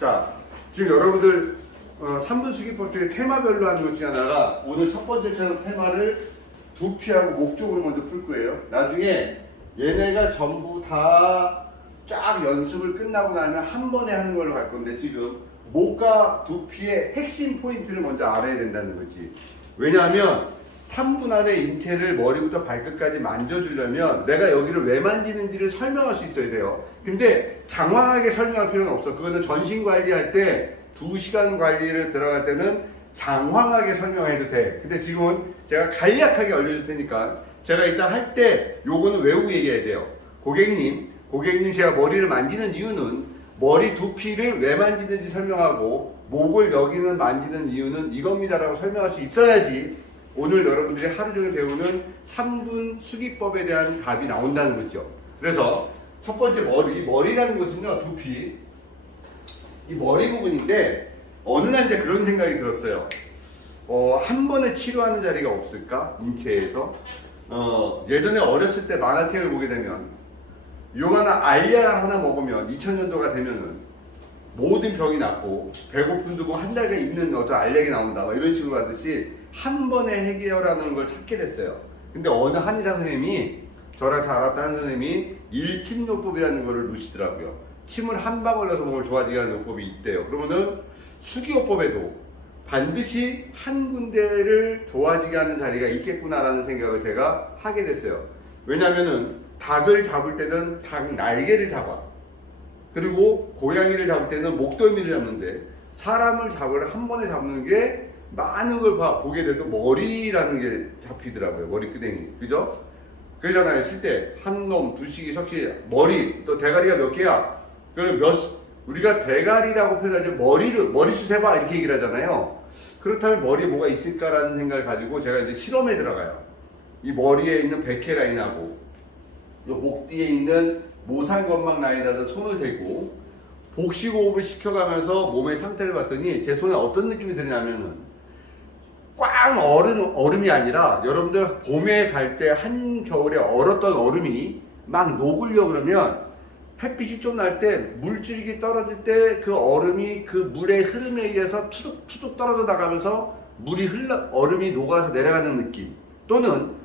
자, 지금 여러분들 3분 수기법 중에 테마별로 하는 것 중에 하나가 오늘 첫 번째처럼 테마를 두피하고 목 쪽을 먼저 풀 거예요. 나중에 얘네가 전부 다 쫙 연습을 끝나고 나면 한 번에 하는 걸로 갈 건데 지금 목과 두피의 핵심 포인트를 먼저 알아야 된다는 거지. 왜냐하면 3분 안에 인체를 머리부터 발끝까지 만져주려면 내가 여기를 왜 만지는지를 설명할 수 있어야 돼요. 근데 장황하게 설명할 필요는 없어. 그거는 전신 관리할 때 2시간 관리를 들어갈 때는 장황하게 설명해도 돼. 근데 지금은 제가 간략하게 알려줄 테니까 제가 일단 할 때 요거는 외우고 얘기해야 돼요. 고객님 제가 머리를 만지는 이유는 머리 두피를 왜 만지는지 설명하고 목을 여기는 만지는 이유는 이겁니다라고 설명할 수 있어야지 오늘 여러분들이 하루 종일 배우는 3분 수기법에 대한 답이 나온다는 거죠. 그래서 첫 번째 머리라는 것은요, 두피. 이 머리 부분인데 어느 날 이제 그런 생각이 들었어요. 한 번에 치료하는 자리가 없을까? 인체에서. 예전에 어렸을 때 만화책을 보게 되면 요거나 알약 하나 먹으면 2000년도가 되면은 모든 병이 낫고 배고픔도 뭐 한 달간 있는 어떤 알약이 나온다 막 이런 식으로 하듯이 한 번에 해결하는 걸 찾게 됐어요. 근데 어느 한의사 선생님이 저랑 잘 알았던 선생님이 일침요법이라는 거를 누시더라고요. 침을 한 방울 넣어서 몸을 좋아지게 하는 요법이 있대요. 그러면은 수기요법에도 반드시 한 군데를 좋아지게 하는 자리가 있겠구나라는 생각을 제가 하게 됐어요. 왜냐면은 닭을 잡을 때는 닭 날개를 잡아. 그리고 고양이를 잡을 때는 목덜미를 잡는데 사람을 한 번에 잡는 게 많은 걸 보게 돼도 머리라는 게 잡히더라고요. 머리끄댕이. 그죠? 그러잖아요. 실제 한 놈, 두식이, 석식, 머리, 또 대가리가 몇 개야? 그럼 우리가 대가리라고 표현하죠. 머리숱 해봐. 이렇게 얘기를 하잖아요. 그렇다면 머리에 뭐가 있을까라는 생각을 가지고 제가 이제 실험에 들어가요. 이 머리에 있는 백회 라인하고 목 뒤에 있는 모상건막 라인에다 손을 대고 복식호흡을 시켜가면서 몸의 상태를 봤더니 제 손에 어떤 느낌이 드냐면은 꽝 얼음이 아니라 여러분들 봄에 갈 때 한겨울에 얼었던 얼음이 막 녹으려고 그러면 햇빛이 좀 날 때 물줄기 떨어질 때 그 얼음이 그 물의 흐름에 의해서 투둑투둑 떨어져 나가면서 얼음이 녹아서 내려가는 느낌. 또는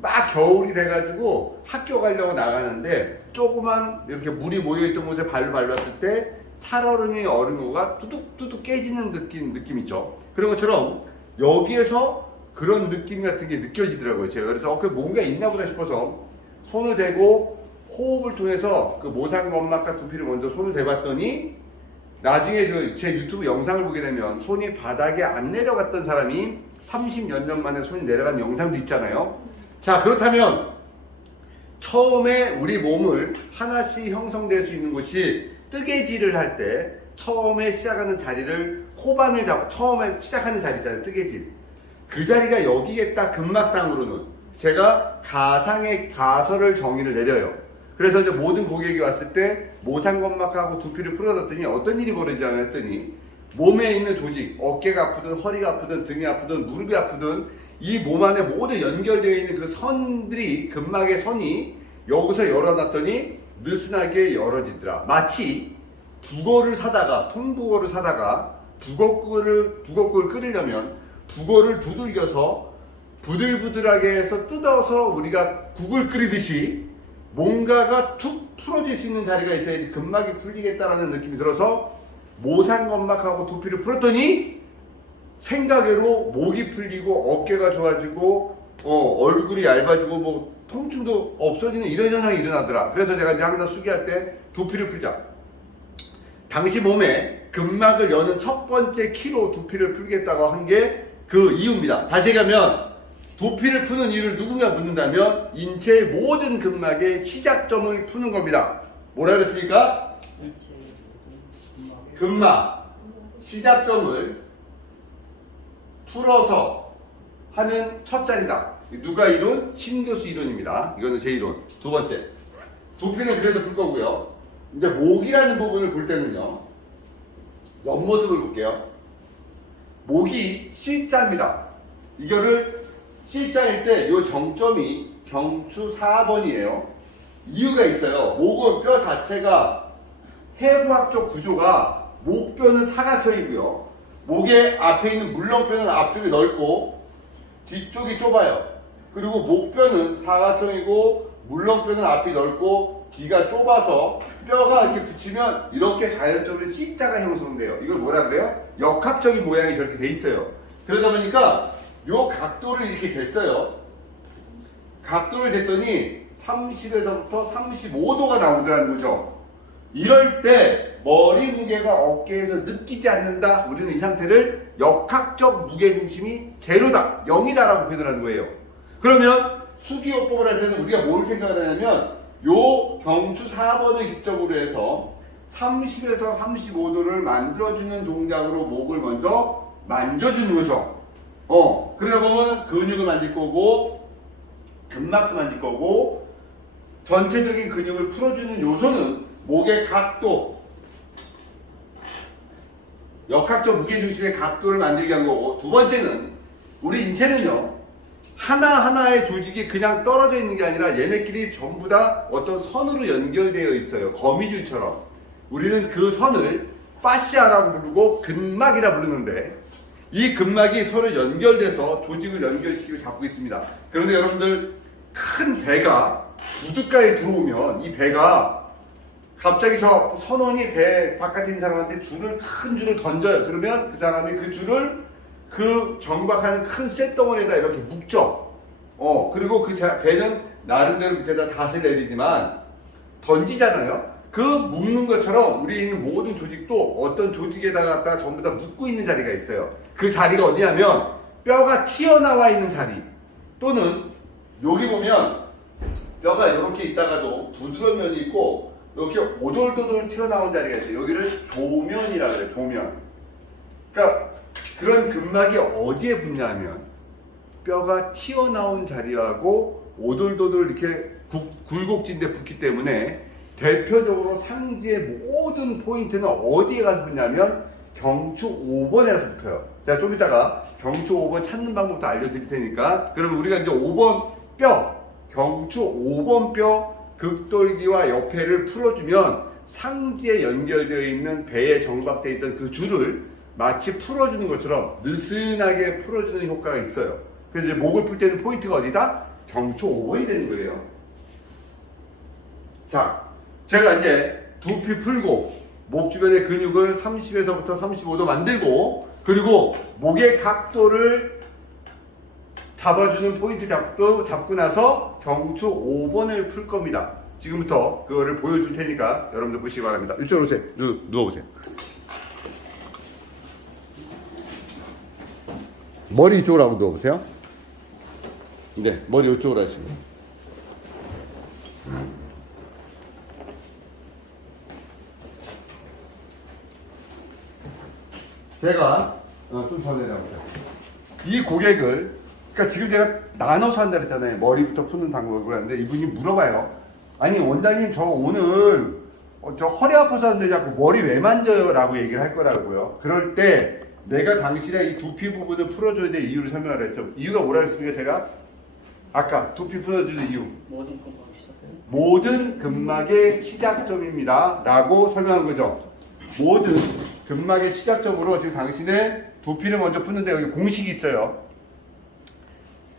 막 겨울이 돼가지고 학교 가려고 나가는데 조그만 이렇게 물이 모여있던 곳에 발을 밟았을 때 살얼음이 얼음우가 뚜둑뚜둑 깨지는 느낌 있죠. 그런 것처럼 여기에서 그런 느낌 같은 게 느껴지더라고요. 제가 그래서 그 뭔가 있나 보다 싶어서 손을 대고 호흡을 통해서 그 모상건막과 두피를 먼저 손을 대봤더니 나중에 제 유튜브 영상을 보게 되면 손이 바닥에 안 내려갔던 사람이 30몇 년 만에 손이 내려간 영상도 있잖아요. 자, 그렇다면 처음에 우리 몸을 하나씩 형성될 수 있는 곳이 뜨개질을 할 때 처음에 시작하는 자리를 코반을 잡고 처음에 시작하는 자리잖아요. 뜨개질. 그 자리가 여기겠다. 근막상으로는 제가 가설을 정의를 내려요. 그래서 이제 모든 고객이 왔을 때 모상건막하고 두피를 풀어놨더니 어떤 일이 벌어지냐 했더니 몸에 있는 조직, 어깨가 아프든 허리가 아프든 등이 아프든 무릎이 아프든 이 몸 안에 모두 연결되어 있는 그 선들이, 근막의 선이 여기서 열어놨더니 느슨하게 열어지더라. 마치 통북어를 사다가 북어국을 끓이려면 북어를 두들겨서 부들부들하게 해서 뜯어서 우리가 국을 끓이듯이 뭔가가 툭 풀어질 수 있는 자리가 있어야지 근막이 풀리겠다라는 느낌이 들어서 모상건막하고 두피를 풀었더니 생각외로 목이 풀리고 어깨가 좋아지고 얼굴이 얇아지고 뭐 통증도 없어지는 이런 현상이 일어나더라. 그래서 제가 이제 항상 수기할 때 두피를 풀자. 당시 몸에 근막을 여는 첫 번째 키로 두피를 풀겠다고 한 게 그 이유입니다. 다시 얘기하면 두피를 푸는 이유를 누군가 묻는다면 인체의 모든 근막의 시작점을 푸는 겁니다. 뭐라 그랬습니까? 근막 시작점을 풀어서 하는 첫 자리다. 누가 이론? 신교수 이론입니다. 이거는 제 이론. 두 번째, 두피는 그래서 풀 거고요. 이제 목이라는 부분을 볼 때는요, 옆모습을 볼게요. 목이 C자입니다. 이거를 C자일 때 이 정점이 경추 4번이에요. 이유가 있어요. 목은 뼈 자체가 해부학적 구조가 목뼈는 사각형이고요. 목의 앞에 있는 물렁뼈는 앞쪽이 넓고 뒤쪽이 좁아요. 그리고 목뼈는 사각형이고 물렁뼈는 앞이 넓고 뒤가 좁아서 뼈가 이렇게 붙이면 이렇게 자연적으로 C자가 형성돼요. 이걸 뭐라 그래요? 역학적인 모양이 저렇게 돼 있어요. 그러다 보니까 요 각도를 이렇게 쟀어요. 각도를 쟀더니 30에서부터 35도가 나오더라는 거죠. 이럴 때 머리 무게가 어깨에서 느끼지 않는다. 우리는 이 상태를 역학적 무게중심이 제로다, 0이다라고 표현하는 거예요. 그러면 수기요법을 할 때는 우리가 뭘 생각하냐면 요 경추 4번을 기점으로 해서 30에서 35도를 만들어주는 동작으로 목을 먼저 만져주는 거죠. 그러다 보면 근육을 만질 거고 근막도 만질 거고 전체적인 근육을 풀어주는 요소는 목의 각도, 역학적 무게중심의 각도를 만들게 위한 거고, 두 번째는 우리 인체는요 하나하나의 조직이 그냥 떨어져 있는 게 아니라 얘네끼리 전부 다 어떤 선으로 연결되어 있어요. 거미줄처럼. 우리는 그 선을 파시아라고 부르고 근막이라 부르는데 이 근막이 서로 연결돼서 조직을 연결시키고 잡고 있습니다. 그런데 여러분들 큰 배가 우드가에 들어오면 이 배가 갑자기 저 선원이 배 바깥에 있는 사람한테 큰 줄을 던져요. 그러면 그 사람이 그 줄을 그 정박하는 큰 쇳덩어리에다 이렇게 묶죠. 그리고 그 배는 나름대로 밑에다 닷을 내리지만 던지잖아요. 그 묶는 것처럼 우리 있는 모든 조직도 어떤 조직에다가 전부 다 묶고 있는 자리가 있어요. 그 자리가 어디냐면 뼈가 튀어나와 있는 자리, 또는 여기 보면 뼈가 이렇게 있다가도 부드러운 면이 있고 이렇게 오돌도돌 튀어나온 자리가 있어요. 여기를 조면이라고 해요. 조면. 그러니까 그런 근막이 어디에 붙냐 하면 뼈가 튀어나온 자리하고 오돌도돌 이렇게 굴곡진데 붙기 때문에 대표적으로 상지의 모든 포인트는 어디에 가서 붙냐면 경추 5번에 가서 붙어요. 자, 좀 이따가 경추 5번 찾는 방법도 알려드릴 테니까, 그러면 우리가 이제 5번 뼈, 경추 5번 뼈 극돌기와 옆에를 풀어주면 상지에 연결되어 있는 배에 정박되어 있던 그 줄을 마치 풀어주는 것처럼 느슨하게 풀어주는 효과가 있어요. 그래서 이제 목을 풀 때는 포인트가 어디다? 경추 5번이 되는 거예요. 자, 제가 이제 두피 풀고 목 주변의 근육을 30에서부터 35도 만들고, 그리고 목의 각도를 잡아주는 포인트 잡고 나서 경추 5번을 풀 겁니다. 지금부터 그거를 보여줄 테니까 여러분들 보시기 바랍니다. 이쪽으로 오세요. 누워보세요. 머리 이쪽으로 하고 누워보세요. 네, 머리 이쪽으로 하시면. 제가 좀 더 내려가보세요. 이 고객을, 그러니까 지금 제가 나눠서 한다 그랬잖아요. 머리부터 푸는 방법을 하는데 이분이 물어봐요. 아니 원장님, 저 오늘 저 허리 아파서 하는데 자꾸 머리 왜 만져요? 라고 얘기를 할 거라고요. 그럴 때 내가 당신의 이 두피 부분을 풀어줘야 될 이유를 설명을 했죠. 이유가 뭐라 했습니까? 제가 아까 두피 풀어주는 이유, 모든 근막의 시작점입니다 라고 설명한 거죠. 모든 근막의 시작점으로 지금 당신의 두피를 먼저 푸는데 여기 공식이 있어요.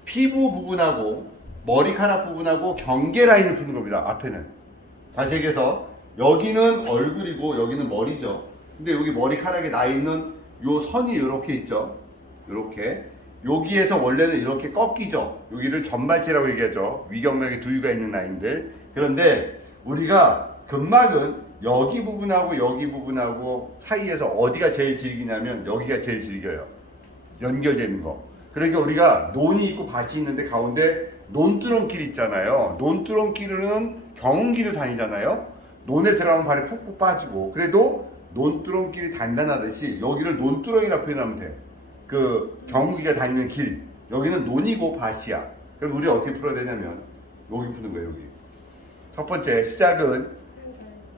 피부 부분하고 머리카락 부분하고 경계 라인을 푸는 겁니다. 앞에는. 다시 얘기해서 여기는 얼굴이고 여기는 머리죠. 근데 여기 머리카락에 나 있는 요 선이 이렇게 있죠. 이렇게. 여기에서 원래는 이렇게 꺾이죠. 여기를 전말지라고 얘기하죠. 위경락에 두유가 있는 라인들. 그런데 우리가 근막은 여기 부분하고 여기 부분하고 사이에서 어디가 제일 질기냐면 여기가 제일 질겨요. 연결되는 거. 그러니까 우리가 논이 있고 밭이 있는데 가운데 논두렁길 있잖아요. 논두렁길은 경운기를 다니잖아요. 논에 들어가면 발이 푹푹 빠지고, 그래도 논두렁길이 단단하듯이 여기를 논두렁이라고 표현하면 돼. 그 경운기가 다니는 길, 여기는 논이고 밭이야. 그럼 우리 어떻게 풀어야 되냐면 여기 푸는 거예요. 여기. 첫 번째 시작은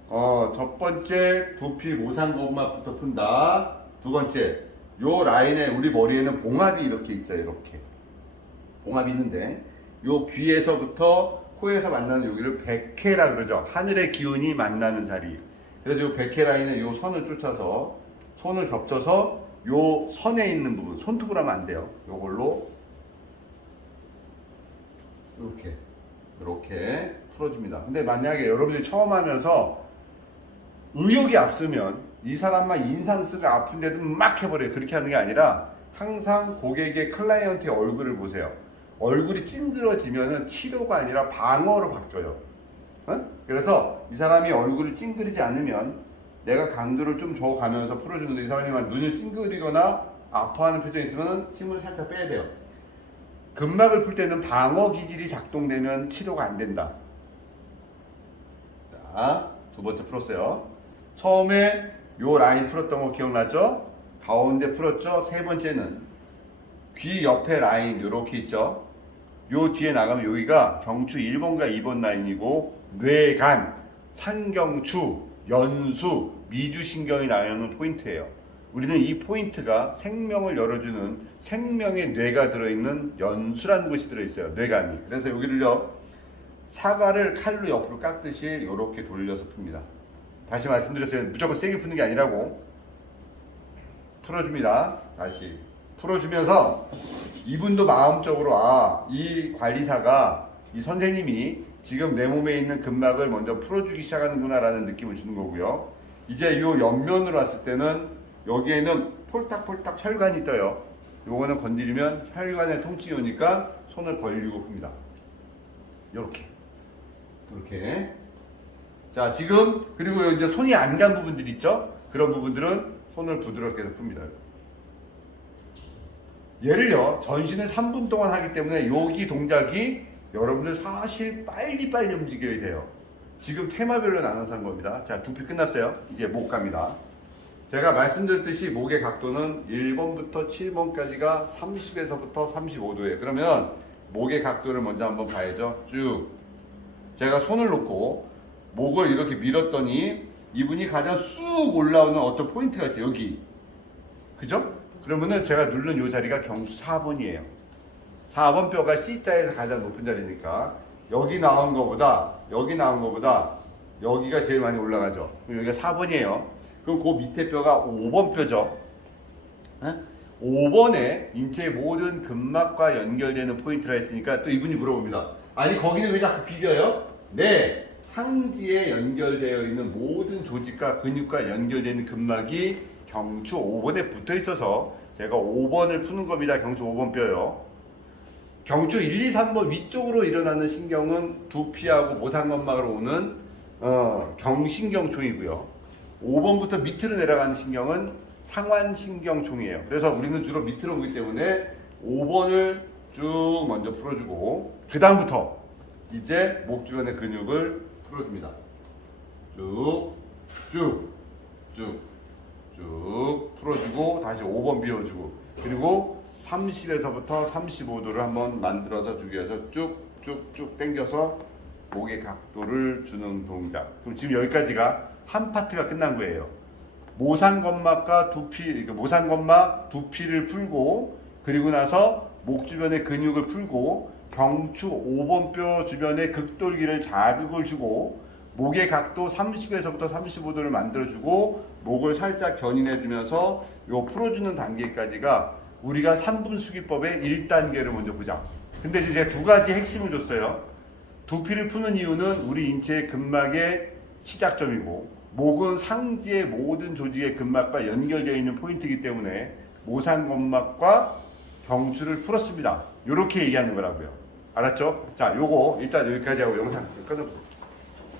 첫 번째 두피 모상근막부터 푼다. 두 번째, 요 라인에 우리 머리에는 봉합이 이렇게 있어요. 이렇게 봉합이 있는데 요 귀에서부터 코에서 만나는 여기를 백회라 그러죠. 하늘의 기운이 만나는 자리. 그래서 요 백회 라인은 요 선을 쫓아서 손을 겹쳐서 요 선에 있는 부분, 손톱으로 하면 안 돼요. 요걸로 이렇게 풀어줍니다. 근데 만약에 여러분들이 처음 하면서 의욕이 앞서면 이 사람만 인상 쓰고 아픈데도 막 해버려요. 그렇게 하는 게 아니라 항상 고객의 클라이언트의 얼굴을 보세요. 얼굴이 찡그러지면은 치료가 아니라 방어로 바뀌어요. 그래서 이 사람이 얼굴이 찡그리지 않으면 내가 강도를 좀 줘가면서 풀어주는데 이 사람이 눈이 찡그리거나 아파하는 표정이 있으면 힘을 살짝 빼야 돼요. 근막을 풀 때는 방어 기질이 작동되면 치료가 안 된다. 자, 두 번째 풀었어요. 처음에 요 라인 풀었던 거 기억나죠? 가운데 풀었죠? 세 번째는 귀 옆에 라인 요렇게 있죠? 요 뒤에 나가면 여기가 경추 1번과 2번 라인이고 뇌간, 상경추, 연수, 미주신경이 나오는 포인트예요. 우리는 이 포인트가 생명을 열어주는 생명의 뇌가 들어있는 연수라는 곳이 들어있어요. 뇌간이. 그래서 여기를요, 사과를 칼로 옆으로 깎듯이 이렇게 돌려서 풉니다. 다시 말씀드렸어요. 무조건 세게 푸는 게 아니라고. 풀어줍니다. 다시. 풀어주면서 이분도 마음적으로 이 관리사가, 이 선생님이 지금 내 몸에 있는 근막을 먼저 풀어주기 시작하는구나 라는 느낌을 주는 거고요. 이제 요 옆면으로 왔을 때는 여기에는 폴딱폴딱 혈관이 떠요. 요거는 건드리면 혈관에 통증이 오니까 손을 벌리고 풉니다. 요렇게. 자, 지금, 그리고 이제 손이 안 간 부분들 있죠? 그런 부분들은 손을 부드럽게 해서 풉니다. 얘를요, 전신을 3분 동안 하기 때문에 여기 동작이 여러분들 사실 빨리빨리 움직여야 돼요. 지금 테마별로 나눠서 한 겁니다. 자, 두피 끝났어요. 이제 목 갑니다. 제가 말씀드렸듯이 목의 각도는 1번부터 7번까지가 30에서부터 35도예요. 그러면 목의 각도를 먼저 한번 봐야죠. 쭉. 제가 손을 놓고 목을 이렇게 밀었더니 이분이 가장 쑥 올라오는 어떤 포인트가 있죠. 여기. 그죠? 그러면은 제가 누른 이 자리가 경추 4번이에요. 4번 뼈가 C자에서 가장 높은 자리니까 여기 나온 거보다 여기가 제일 많이 올라가죠. 그럼 여기가 4번이에요. 그럼 그 밑에 뼈가 5번 뼈죠. 5번에 인체의 모든 근막과 연결되는 포인트라 했으니까 또 이분이 물어봅니다. 아니 거기는 왜 자꾸 비벼요? 네, 상지에 연결되어 있는 모든 조직과 근육과 연결되는 근막이 경추 5번에 붙어 있어서 제가 5번을 푸는 겁니다. 경추 5번 뼈요. 경추 1, 2, 3번 위쪽으로 일어나는 신경은 두피하고 모상건막으로 오는 경신경총이고요. 5번부터 밑으로 내려가는 신경은 상완신경총이에요. 그래서 우리는 주로 밑으로 오기 때문에 5번을 쭉 먼저 풀어주고 그 다음부터 이제 목 주변의 근육을 풀어줍니다. 쭉 풀어주고 다시 5번 비워주고 그리고 30에서부터 35도를 한번 만들어서 주기 위해서 쭉쭉쭉 당겨서 목의 각도를 주는 동작. 그럼 지금 여기까지가 한 파트가 끝난 거예요. 모상건막과 두피, 모상건막, 두피를 풀고 그리고 나서 목 주변의 근육을 풀고 경추 5번 뼈 주변에 극돌기를 자극을 주고 목의 각도 30에서부터 35도를 만들어주고 목을 살짝 견인해주면서 요 풀어주는 단계까지가 우리가 3분 수기법의 1단계를 먼저 보자. 근데 이제 제가 두 가지 핵심을 줬어요. 두피를 푸는 이유는 우리 인체의 근막의 시작점이고 목은 상지의 모든 조직의 근막과 연결되어 있는 포인트이기 때문에 모상건막과 경추를 풀었습니다. 이렇게 얘기하는 거라고요. 알았죠? 자, 요거 일단 여기까지 하고 영상 끊어보세요.